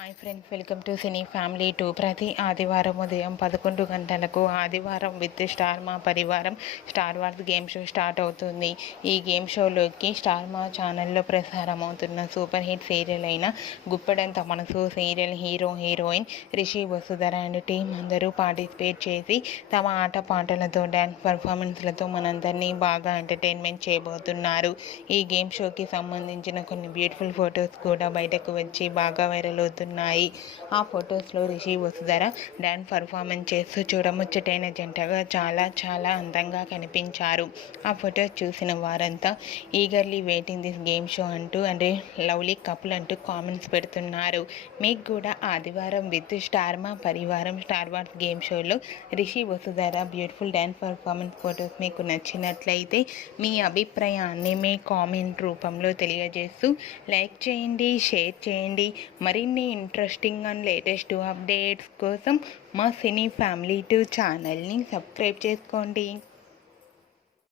Hi friends, welcome to cine family 2. ప్రతి ఆదివారం ఉదయం 11 గంటలకు ఆదివారం విత్ స్టార్ మా పరివారం star wars game show start అవుతుంది. ఈ గేమ్ షోలోకి స్టార్ మా ఛానల్లో ప్రసారం అవుతున్న సూపర్ హిట్ సీరియల్ అయిన గుప్పెడంత మనసు serial heroine Rishi Vasudhara and team అందరూ పార్టిసిపేట్ చేసి తమ ఆట పాటలతో డ్యాన్స్ పర్ఫార్మెన్స్లతో మనందరినీ బాగా ఎంటర్టైన్మెంట్ చేయబోతున్నారు. ఈ గేమ్ షోకి సంబంధించిన కొన్ని బ్యూటిఫుల్ ఫొటోస్ కూడా బయటకు వచ్చి బాగా వైరల్ అవుతున్నాయి. ఆ ఫొటోస్లో రిషి వసుధర డాన్స్ పర్ఫార్మెన్స్ చేస్తూ చూడముచ్చటైన జంటగా చాలా అందంగా కనిపించారు. ఆ ఫొటోస్ చూసిన వారంతా eagerly waiting this game show అంటూ అంటే లవ్లీ కపుల్ అంటూ కామెంట్స్ పెడుతున్నారు. మీకు కూడా ఆదివారం విత్ స్టార్ మా పరివారం స్టార్ వార్స్ గేమ్ షోలో Rishi Vasudhara beautiful dance performance photos మీకు నచ్చినట్లయితే మీ అభిప్రాయాన్ని మీ కామెంట్ రూపంలో తెలియజేస్తూ లైక్ చేయండి, షేర్ చేయండి. మరిన్ని ఇంట్రెస్టింగ్ అండ్ లేటెస్ట్ అప్డేట్స్ కోసం మా సినీ ఫ్యామిలీ 2 ఛానల్ని సబ్స్క్రైబ్ చేసుకోండి.